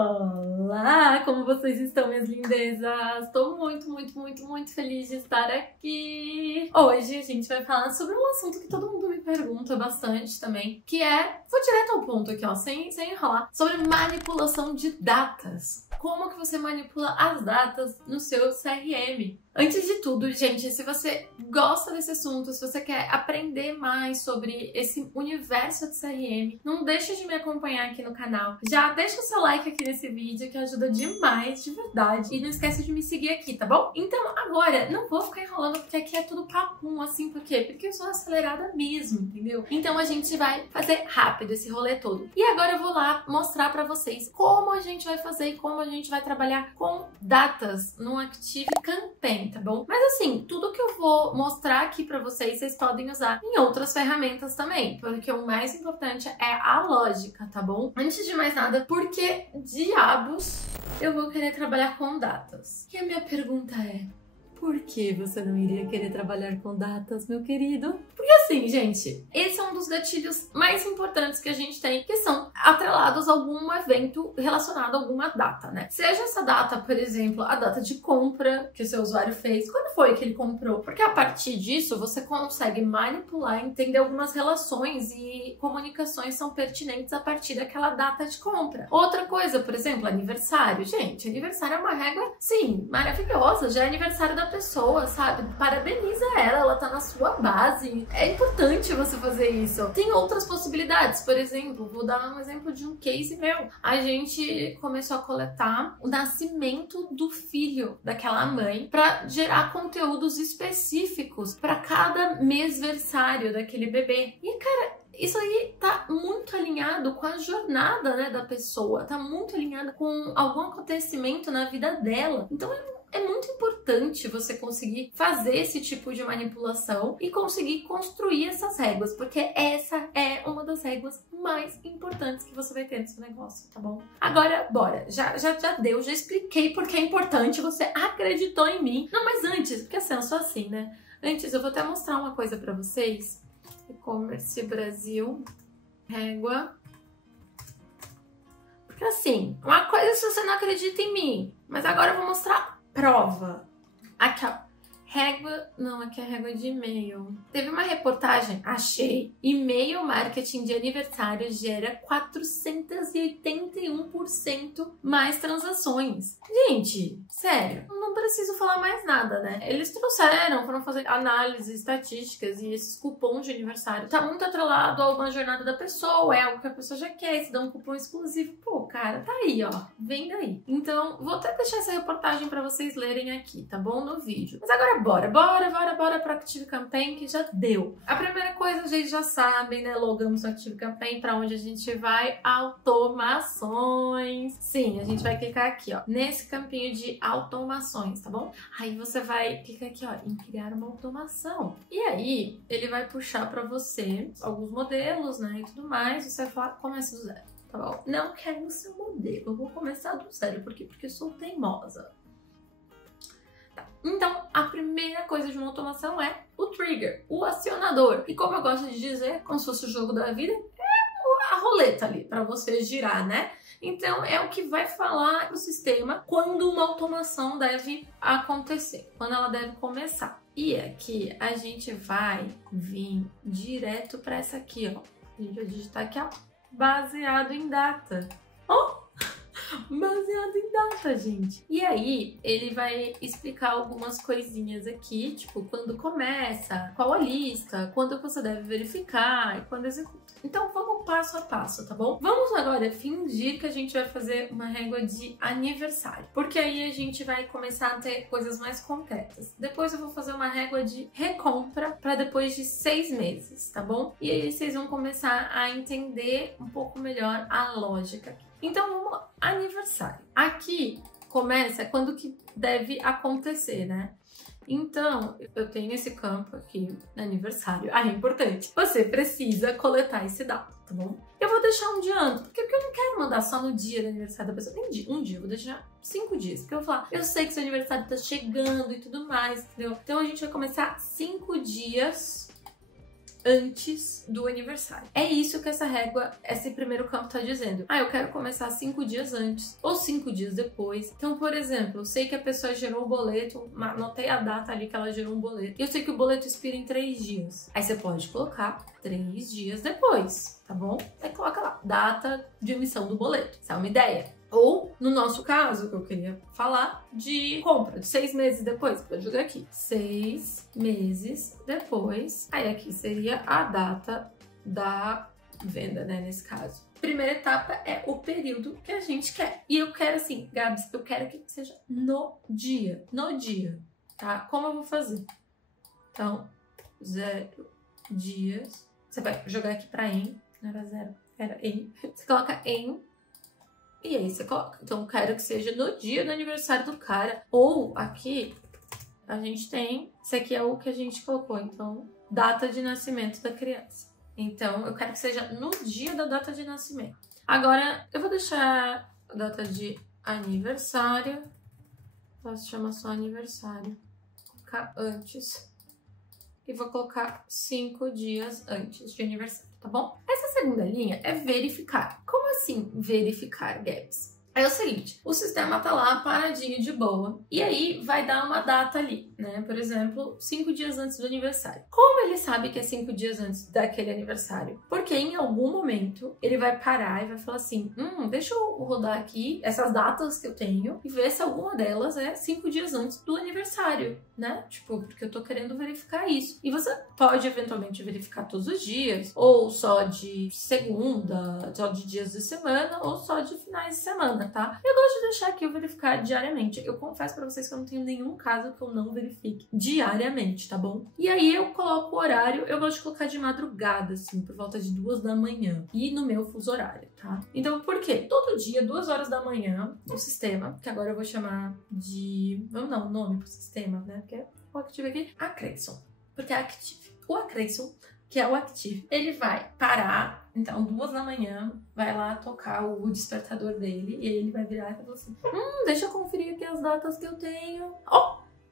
Olá, como vocês estão, minhas lindezas? Tô muito feliz de estar aqui. Hoje a gente vai falar sobre um assunto que todo mundo me pergunta bastante também, que é, vou direto ao ponto aqui, ó, sem enrolar, sobre manipulação de datas. Como que você manipula as datas no seu CRM? Antes de tudo, gente, se você gosta desse assunto, se você quer aprender mais sobre esse universo de CRM, não deixa de me acompanhar aqui no canal. Já deixa o seu like aqui nesse vídeo, que ajuda demais, de verdade. E não esquece de me seguir aqui, tá bom? Então, agora, não vou ficar enrolando, porque aqui é tudo papum, assim, por quê? Porque eu sou acelerada mesmo, entendeu? Então, a gente vai fazer rápido esse rolê todo. E agora eu vou lá mostrar pra vocês como a gente vai fazer e como a gente vai trabalhar com datas no Active Campaign, tá bom? Mas assim, tudo que eu vou mostrar aqui pra vocês podem usar em outras ferramentas também, porque o mais importante é a lógica, tá bom? Antes de mais nada, por que diabos eu vou querer trabalhar com datas? E a minha pergunta é, por que você não iria querer trabalhar com datas, meu querido? Porque assim, gente, esse é um dos gatilhos mais importantes que a gente tem, que são atrelados a algum evento relacionado a alguma data, né? Seja essa data, por exemplo, a data de compra que o seu usuário fez, quando foi que ele comprou? Porque a partir disso, você consegue manipular, entender algumas relações e comunicações são pertinentes a partir daquela data de compra. Outra coisa, por exemplo, aniversário. Gente, aniversário é uma regra, sim, maravilhosa, já é aniversário da pessoa, sabe? Parabeniza ela tá na sua base. É importante você fazer isso. Tem outras possibilidades, por exemplo, vou dar um exemplo de um case meu. A gente começou a coletar o nascimento do filho daquela mãe para gerar conteúdos específicos para cada mêsversário daquele bebê. E, cara, isso aí tá muito alinhado com a jornada, né, da pessoa. Tá muito alinhado com algum acontecimento na vida dela. Então, é muito importante você conseguir fazer esse tipo de manipulação e conseguir construir essas réguas, porque essa é uma das réguas mais importantes que você vai ter no seu negócio, tá bom? Agora, bora. Já deu, já expliquei porque é importante, você acreditou em mim. Não, mas antes, porque assim, eu sou assim, né? Antes, eu vou até mostrar uma coisa pra vocês. E-commerce Brasil, régua. Porque assim, uma coisa é se você não acredita em mim, mas agora eu vou mostrar prova. Aqui, ó. Régua... Não, aqui é régua de e-mail. Teve uma reportagem, achei. E-mail marketing de aniversário gera 481% mais transações. Gente, sério. Não preciso falar mais nada, né? Eles trouxeram, foram fazer análises estatísticas e esses cupons de aniversário tá muito atrelado a uma jornada da pessoa, é algo que a pessoa já quer, se dá um cupom exclusivo. Pô, cara, tá aí, ó. Vem daí. Então, vou até deixar essa reportagem pra vocês lerem aqui, tá bom? No vídeo. Mas agora bora pro Active Campaign, que já deu. A primeira coisa, vocês já sabem, né? Logamos no Active Campaign, pra onde a gente vai? Automações. Sim, a gente vai clicar aqui, ó, nesse campinho de automações, tá bom? Aí você vai clicar aqui, ó, em criar uma automação. E aí, ele vai puxar pra você alguns modelos, né, e tudo mais. Você vai falar, começa do zero, tá bom? Não quero o seu modelo, eu vou começar do zero. Por quê? Porque eu sou teimosa. Então, a primeira coisa de uma automação é o trigger, o acionador. E como eu gosto de dizer, como se fosse o jogo da vida, é a roleta ali para você girar, né? Então, é o que vai falar pro sistema quando uma automação deve acontecer, quando ela deve começar. E aqui a gente vai vir direto para essa aqui, ó. A gente vai digitar aqui, ó, baseado em data. Ó! Baseado em data, gente. E aí, ele vai explicar algumas coisinhas aqui, tipo, quando começa, qual a lista, quando você deve verificar e quando executa. Então, vamos passo a passo, tá bom? Vamos agora fingir que a gente vai fazer uma régua de aniversário, porque aí a gente vai começar a ter coisas mais concretas. Depois eu vou fazer uma régua de recompra para depois de 6 meses, tá bom? E aí vocês vão começar a entender um pouco melhor a lógica aqui. Então, vamos lá. Aniversário. Aqui começa quando que deve acontecer, né? Então, eu tenho esse campo aqui, aniversário. Ah, é importante. Você precisa coletar esse dado, tá bom? Eu vou deixar um dia antes, porque eu não quero mandar só no dia do aniversário da pessoa. Um dia, eu vou deixar 5 dias. Porque eu vou falar, eu sei que seu aniversário tá chegando e tudo mais, entendeu? Então, a gente vai começar 5 dias antes do aniversário. É isso que essa régua, esse primeiro campo tá dizendo. Ah, eu quero começar 5 dias antes ou 5 dias depois. Então, por exemplo, eu sei que a pessoa gerou o boleto, anotei a data ali que ela gerou um boleto. E eu sei que o boleto expira em 3 dias. Aí você pode colocar 3 dias depois, tá bom? Aí coloca lá, data de emissão do boleto. Essa é uma ideia. Ou, no nosso caso, que eu queria falar, de compra, de 6 meses depois. Pode jogar aqui. 6 meses depois. Aí aqui seria a data da venda, né, nesse caso. Primeira etapa é o período que a gente quer. E eu quero assim, Gabs, eu quero que seja no dia, tá? Como eu vou fazer? Então, 0 dias. Você vai jogar aqui pra em, não era 0, era em. Você coloca em, e aí você coloca. Então, eu quero que seja no dia do aniversário do cara. Ou aqui, a gente tem, esse aqui é o que a gente colocou, então, data de nascimento da criança. Então, eu quero que seja no dia da data de nascimento. Agora, eu vou deixar a data de aniversário. Posso chamar só aniversário. Vou colocar antes. E vou colocar 5 dias antes de aniversário, tá bom? Essa segunda linha é verificar. Como assim verificar, Gabs? É o seguinte, o sistema tá lá paradinho de boa, e aí vai dar uma data ali, né? Por exemplo, 5 dias antes do aniversário. Como ele sabe que é 5 dias antes daquele aniversário? Porque em algum momento ele vai parar e vai falar assim, deixa eu rodar aqui essas datas que eu tenho e ver se alguma delas é 5 dias antes do aniversário, né? Tipo, porque eu tô querendo verificar isso. E você pode eventualmente verificar todos os dias, ou só de segunda, só de dias de semana, ou só de finais de semana, tá? Eu gosto de deixar aqui eu verificar diariamente. Eu confesso pra vocês que eu não tenho nenhum caso que eu não verifique diariamente, tá bom? E aí eu coloco o horário, eu gosto de colocar de madrugada, assim, por volta de 2 da manhã. E no meu fuso horário, tá? Então, por quê? Todo dia, 2 horas da manhã, o sistema, que agora eu vou chamar de... Vamos dar um nome pro sistema, né? Porque o Active aqui, Acreyson. Porque é Active. O Acreyson, que é o Active, ele vai parar, então 2 da manhã, vai lá tocar o despertador dele, e aí ele vai virar e vai falar assim, deixa eu conferir aqui as datas que eu tenho.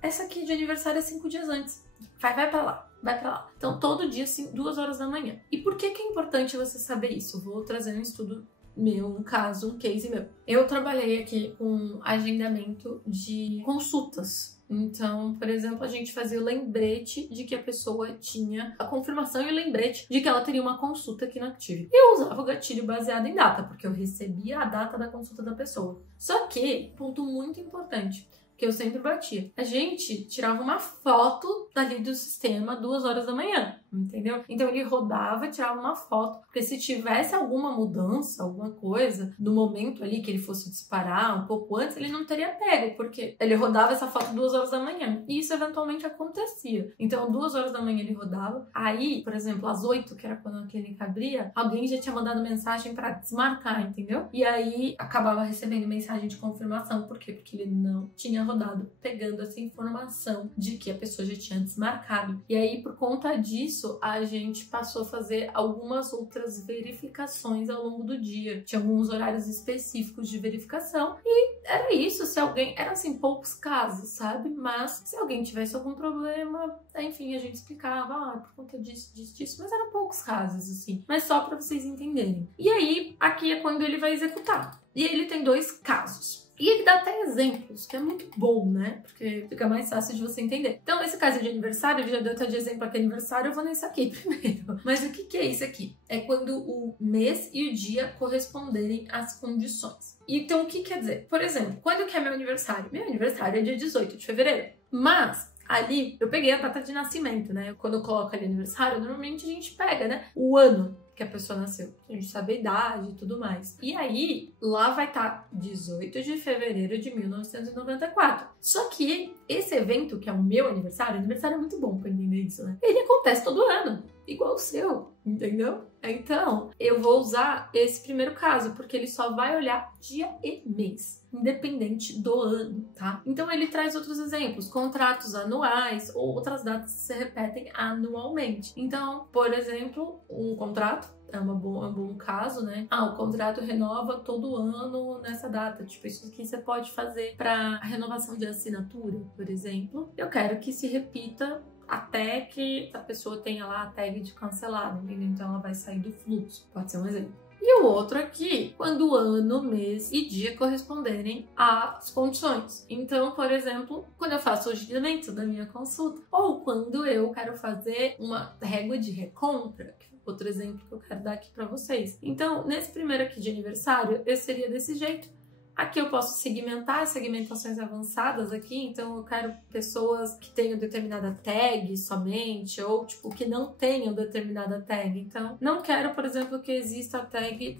Essa aqui de aniversário é 5 dias antes. Vai pra lá, vai pra lá. Então todo dia, 2 horas da manhã. E por que é importante você saber isso? Eu vou trazer um estudo meu, um caso, um case meu. Eu trabalhei aqui com agendamento de consultas. Então, por exemplo, a gente fazia o lembrete de que a pessoa tinha a confirmação e o lembrete de que ela teria uma consulta aqui na Active. Eu usava o gatilho baseado em data, porque eu recebia a data da consulta da pessoa. Só que, ponto muito importante, que eu sempre batia, a gente tirava uma foto dali do sistema 2 horas da manhã, entendeu? Então ele rodava, tirava uma foto, porque se tivesse alguma mudança, alguma coisa, no momento ali que ele fosse disparar um pouco antes, ele não teria pego, porque ele rodava essa foto 2 horas da manhã, e isso eventualmente acontecia. Então 2 horas da manhã ele rodava, aí, por exemplo, às 8, que era quando a clínica abria, alguém já tinha mandado mensagem pra desmarcar, entendeu? E aí acabava recebendo mensagem de confirmação, por quê? Porque ele não tinha rodado, pegando essa informação de que a pessoa já tinha desmarcado. E aí, por conta disso, a gente passou a fazer algumas outras verificações ao longo do dia. Tinha alguns horários específicos de verificação e era isso. Se alguém... Eram, assim, poucos casos, sabe? Mas se alguém tivesse algum problema, enfim, a gente explicava, por conta disso, disso. Mas eram poucos casos, assim. Mas só pra vocês entenderem. E aí, aqui é quando ele vai executar. E ele tem 2 casos. E ele dá até exemplos, que é muito bom, né? Porque fica mais fácil de você entender. Então, esse caso de aniversário, ele já deu até de exemplo aqui aniversário, eu vou nesse aqui primeiro. Mas o que é isso aqui? É quando o mês e o dia corresponderem às condições. Então, o que quer dizer? Por exemplo, quando que é meu aniversário? Meu aniversário é dia 18 de fevereiro. Mas... ali, eu peguei a data de nascimento, né? Quando eu coloco ali aniversário, normalmente a gente pega, né? O ano que a pessoa nasceu. A gente sabe a idade e tudo mais. E aí, lá vai estar 18 de fevereiro de 1994. Só que esse evento, que é o meu aniversário é muito bom pra entender isso, né? Ele acontece todo ano, igual o seu, entendeu? Então, eu vou usar esse primeiro caso, porque ele só vai olhar dia e mês, independente do ano, tá? Então, ele traz outros exemplos, contratos anuais ou outras datas que se repetem anualmente. Então, por exemplo, um contrato é um bom caso, né? O contrato renova todo ano nessa data. Tipo, isso que você pode fazer para a renovação de assinatura, por exemplo. Eu quero que se repita até que a pessoa tenha lá a tag de cancelado, entendeu? Então ela vai sair do fluxo, pode ser um exemplo. E o outro aqui, quando o ano, mês e dia corresponderem às condições. Então, por exemplo, quando eu faço o agendamento da minha consulta, ou quando eu quero fazer uma régua de recompra, que é outro exemplo que eu quero dar aqui para vocês. Então, nesse primeiro aqui de aniversário, eu seria desse jeito. Aqui eu posso segmentar segmentações avançadas aqui, então eu quero pessoas que tenham determinada tag somente, ou tipo, que não tenham determinada tag. Então, não quero, por exemplo, que exista a tag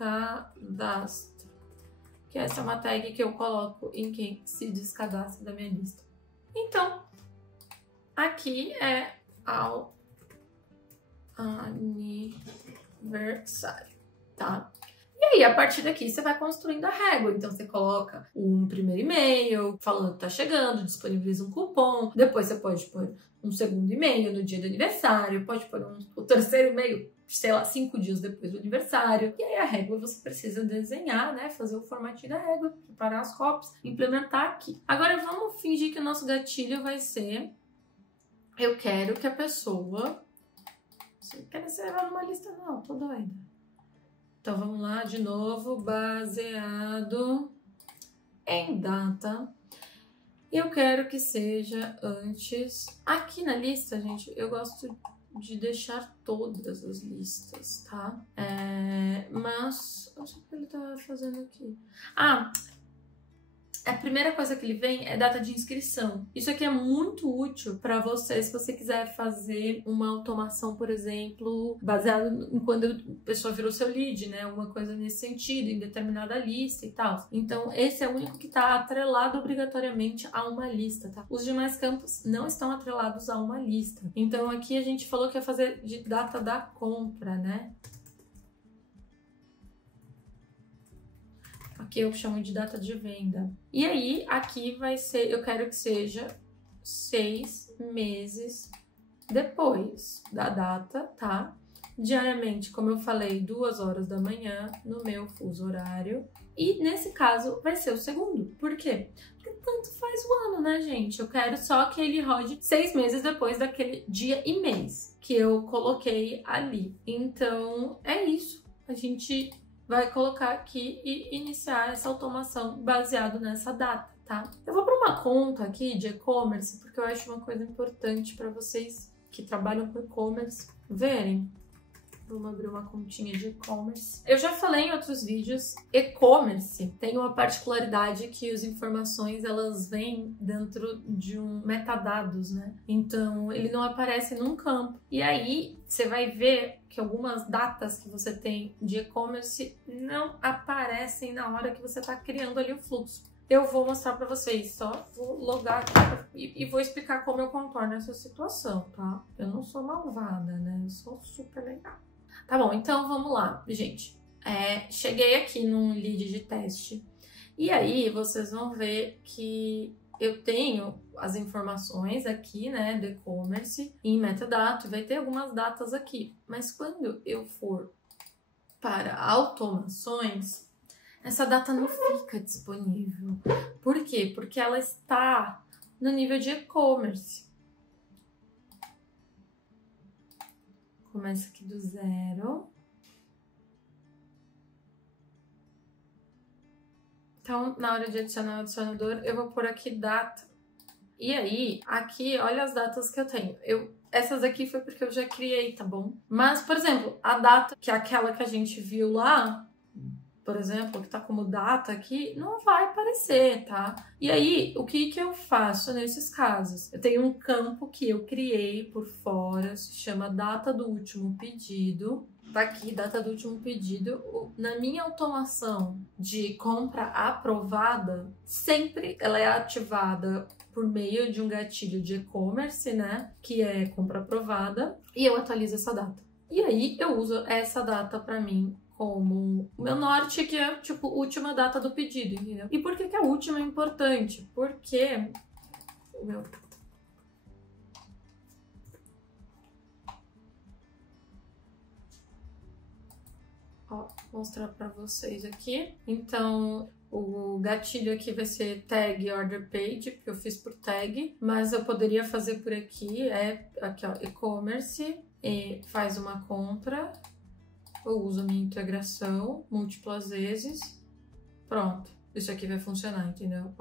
descadastro, que essa é uma tag que eu coloco em quem se descadastra da minha lista. Então, aqui é ao aniversário, tá? E aí, a partir daqui, você vai construindo a régua. Então, você coloca um primeiro e-mail falando que tá chegando, disponibiliza um cupom. Depois, você pode pôr um segundo e-mail no dia do aniversário. Pode pôr o terceiro e-mail, sei lá, 5 dias depois do aniversário. E aí, a régua você precisa desenhar, né? Fazer o formatinho da régua, preparar as copies, implementar aqui. Agora, vamos fingir que o nosso gatilho vai ser... Eu quero que a pessoa... Você quer reservar numa lista? Não, tô doida. Então, vamos lá, de novo, baseado em data. E eu quero que seja antes... Aqui na lista, gente, eu gosto de deixar todas as listas, tá? Mas, eu sei o que ele tá fazendo aqui. A primeira coisa que ele vem é data de inscrição. Isso aqui é muito útil para você, se você quiser fazer uma automação, por exemplo, baseado em quando a pessoa virou seu lead, né? Uma coisa nesse sentido, em determinada lista e tal. Então, esse é o único que está atrelado obrigatoriamente a uma lista, tá? Os demais campos não estão atrelados a uma lista. Então, aqui a gente falou que ia fazer de data da compra, né? Aqui eu chamo de data de venda. E aí, aqui vai ser, eu quero que seja 6 meses depois da data, tá? Diariamente, como eu falei, 2 horas da manhã no meu fuso horário. E nesse caso, vai ser o segundo. Por quê? Porque tanto faz o ano, né, gente? Eu quero só que ele rode 6 meses depois daquele dia e mês que eu coloquei ali. Então, é isso. A gente vai colocar aqui e iniciar essa automação baseado nessa data, tá? Eu vou para uma conta aqui de e-commerce, porque eu acho uma coisa importante para vocês que trabalham com e-commerce verem. Vamos abrir uma continha de e-commerce. Eu já falei em outros vídeos, e-commerce tem uma particularidade que as informações, elas vêm dentro de um metadados, né? Então, ele não aparece num campo. E aí, você vai ver que algumas datas que você tem de e-commerce não aparecem na hora que você está criando ali o fluxo. Eu vou mostrar para vocês, só vou logar aqui e vou explicar como eu contorno essa situação, tá? Eu não sou malvada, né? Eu sou super legal. Tá bom, então vamos lá, gente. Cheguei aqui num lead de teste. E aí, vocês vão ver que eu tenho as informações aqui, né, do e-commerce em metadata. Vai ter algumas datas aqui. Mas quando eu for para automações, essa data não fica disponível. Por quê? Porque ela está no nível de e-commerce. Começa aqui do 0. Então, na hora de adicionar o adicionador, eu vou pôr aqui data. E aí, aqui, olha as datas que eu tenho. Essas aqui foi porque eu já criei, tá bom? Mas, por exemplo, a data, que é aquela que a gente viu lá, por exemplo, que tá como data aqui, não vai aparecer, tá? E aí, o que eu faço nesses casos? Eu tenho um campo que eu criei por fora, se chama data do último pedido. Tá aqui, data do último pedido. Na minha automação de compra aprovada, sempre ela é ativada por meio de um gatilho de e-commerce, né? Que é compra aprovada. E eu atualizo essa data. E aí, eu uso essa data pra mim como o meu norte, que é, tipo, última data do pedido, entendeu? E por que a última é importante? Porque o meu... Ó, vou mostrar pra vocês aqui. Então, O gatilho aqui vai ser tag order page, porque eu fiz por tag, mas eu poderia fazer por aqui, aqui ó, e-commerce, e faz uma compra, eu uso a minha integração múltiplas vezes, pronto. Isso aqui vai funcionar, entendeu?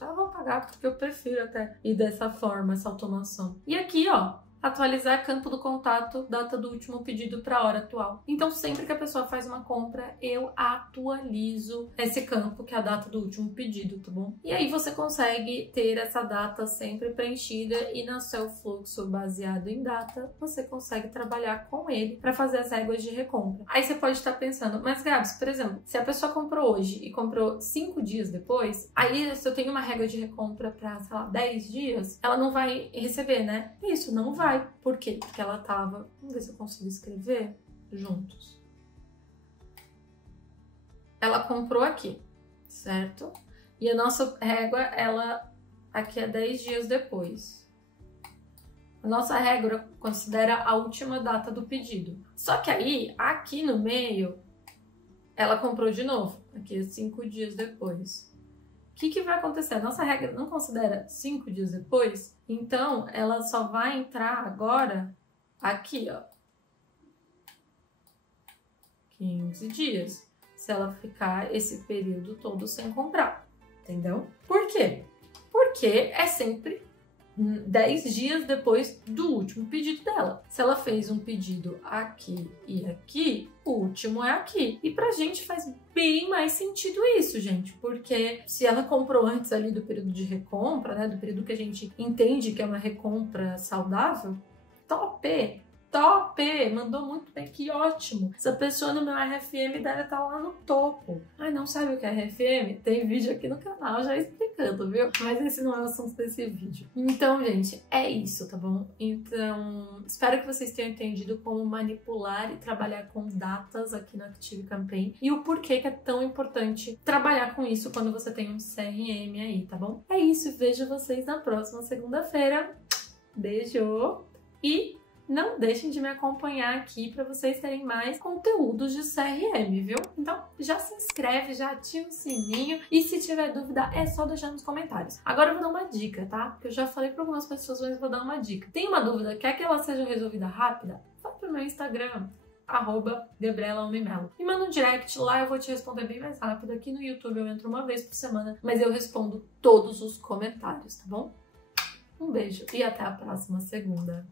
Eu vou apagar porque eu prefiro até ir dessa forma, essa automação. E aqui, ó, atualizar campo do contato, data do último pedido para a hora atual. Então, sempre que a pessoa faz uma compra, eu atualizo esse campo, que é a data do último pedido, tá bom? E aí você consegue ter essa data sempre preenchida e no seu fluxo baseado em data, você consegue trabalhar com ele para fazer as réguas de recompra. Aí você pode estar pensando, mas Gabs, por exemplo, se a pessoa comprou hoje e comprou 5 dias depois, aí se eu tenho uma régua de recompra para, sei lá, 10 dias, ela não vai receber, né? Isso, não vai. Por quê? Porque ela tava... Vamos ver se eu consigo escrever juntos. Ela comprou aqui, certo? E a nossa régua, ela aqui é 10 dias depois. A nossa régua considera a última data do pedido. Só que aí, aqui no meio, ela comprou de novo. Aqui é 5 dias depois. O que vai acontecer? A nossa regra não considera 5 dias depois, então ela só vai entrar agora aqui, ó, 15 dias, se ela ficar esse período todo sem comprar, entendeu? Por quê? Porque é sempre 10 dias depois do último pedido dela. Se ela fez um pedido aqui e aqui, o último é aqui. E pra gente faz bem mais sentido isso, gente, porque se ela comprou antes ali do período de recompra, né, do período que a gente entende que é uma recompra saudável, top! Top! Mandou muito bem, que ótimo! Essa pessoa no meu RFM deve estar lá no topo. Ai, não sabe o que é RFM? Tem vídeo aqui no canal já explicando, viu? Mas esse não é o assunto desse vídeo. Então, gente, é isso, tá bom? Então, espero que vocês tenham entendido como manipular e trabalhar com datas aqui no ActiveCampaign e o porquê que é tão importante trabalhar com isso quando você tem um CRM aí, tá bom? É isso, vejo vocês na próxima segunda-feira. Beijo! E não deixem de me acompanhar aqui para vocês terem mais conteúdos de CRM, viu? Então já se inscreve, já ativa o sininho e se tiver dúvida é só deixar nos comentários. Agora eu vou dar uma dica, tá? Porque eu já falei para algumas pessoas, mas vou dar uma dica. Tem uma dúvida, quer que ela seja resolvida rápida? Vai pro meu Instagram, @GabrielaHomemelo. Me manda um direct, lá eu vou te responder bem mais rápido. Aqui no YouTube eu entro uma vez por semana, mas eu respondo todos os comentários, tá bom? Um beijo e até a próxima segunda.